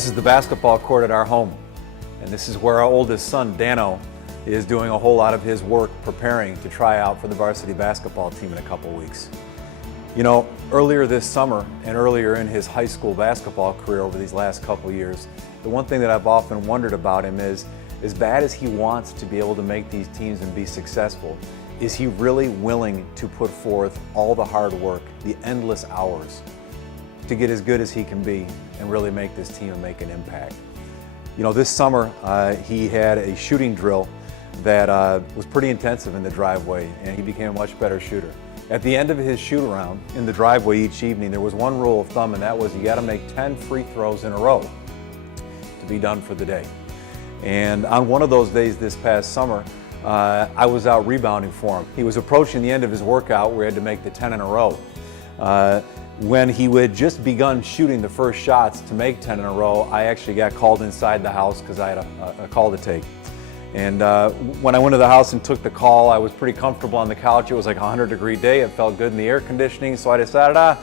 This is the basketball court at our home, and this is where our oldest son, Dano, is doing a whole lot of his work preparing to try out for the varsity basketball team in a couple weeks. You know, earlier this summer and earlier in his high school basketball career over these last couple years, the one thing that I've often wondered about him is, as bad as he wants to be able to make these teams and be successful, is he really willing to put forth all the hard work, the endless hours, to get as good as he can be and really make this team and make an impact? You know, this summer he had a shooting drill that was pretty intensive in the driveway, and he became a much better shooter. At the end of his shoot around in the driveway each evening, there was one rule of thumb, and that was you got to make 10 free throws in a row to be done for the day. And on one of those days this past summer, I was out rebounding for him. He was approaching the end of his workout where he had to make the 10 in a row. When he had just begun shooting the first shots to make 10 in a row, I actually got called inside the house because I had a call to take. And when I went to the house and took the call, I was pretty comfortable on the couch. It was like a 100-degree day. It felt good in the air conditioning, so I decided,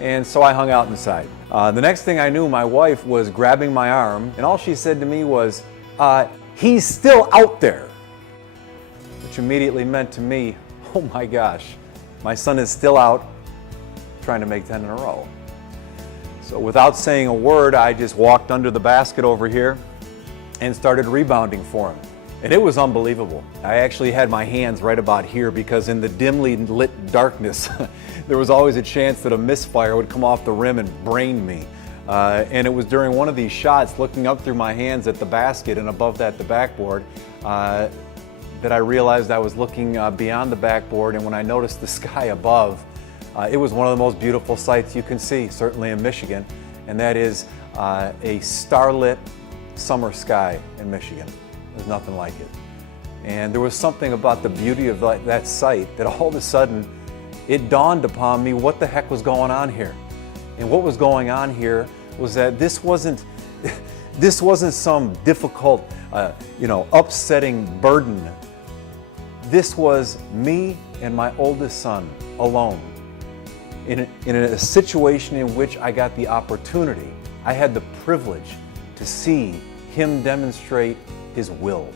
and so I hung out inside. The next thing I knew, my wife was grabbing my arm, and all she said to me was, "He's still out there," which immediately meant to me, oh my gosh, my son is still out trying to make 10 in a row. So without saying a word, I just walked under the basket over here and started rebounding for him. And it was unbelievable. I actually had my hands right about here because in the dimly lit darkness, there was always a chance that a misfire would come off the rim and brain me. And it was during one of these shots, looking up through my hands at the basket and above that the backboard, that I realized I was looking beyond the backboard, and when I noticed the sky above, it was one of the most beautiful sights you can see, certainly in Michigan, and that is a starlit summer sky in Michigan. There's nothing like it. And there was something about the beauty of that sight that all of a sudden it dawned upon me what the heck was going on here. And what was going on here was that this wasn't some difficult, upsetting burden. This was me and my oldest son alone in a situation in which I got the opportunity, I had the privilege to see him demonstrate his will.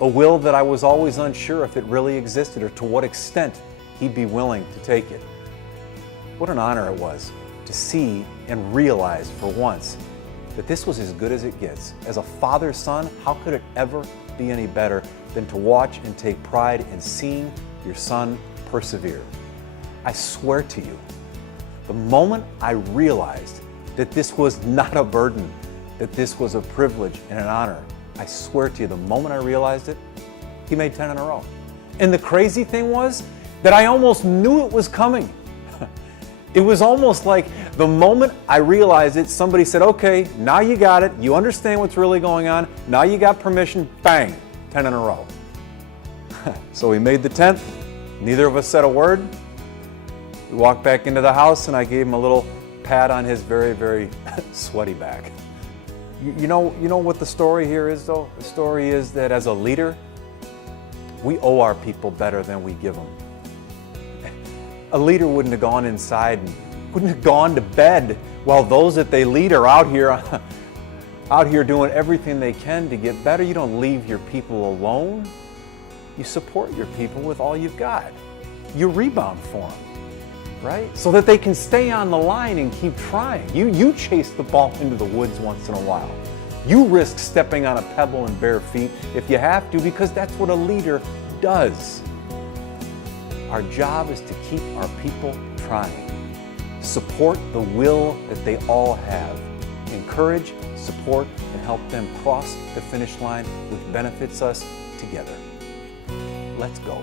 A will that I was always unsure if it really existed or to what extent he'd be willing to take it. What an honor it was to see and realize for once that this was as good as it gets. As a father-son, how could it ever be any better than to watch and take pride in seeing your son persevere? I swear to you, the moment I realized that this was not a burden, that this was a privilege and an honor, I swear to you, the moment I realized it, he made 10 in a row. And the crazy thing was that I almost knew it was coming. It was almost like the moment I realized it, somebody said, okay, now you got it. You understand what's really going on. Now you got permission. Bang, 10 in a row. So we made the 10th. Neither of us said a word. We walked back into the house and I gave him a little pat on his very, very sweaty back. You know what the story here is, though? The story is that as a leader, we owe our people better than we give them. A leader wouldn't have gone inside and wouldn't have gone to bed while those that they lead are out here doing everything they can to get better. You don't leave your people alone. You support your people with all you've got. You rebound for them, right? So that they can stay on the line and keep trying. You chase the ball into the woods once in a while. You risk stepping on a pebble and bare feet if you have to, because that's what a leader does. Our job is to keep our people trying. Support the will that they all have. Encourage, support, and help them cross the finish line, which benefits us together. Let's go.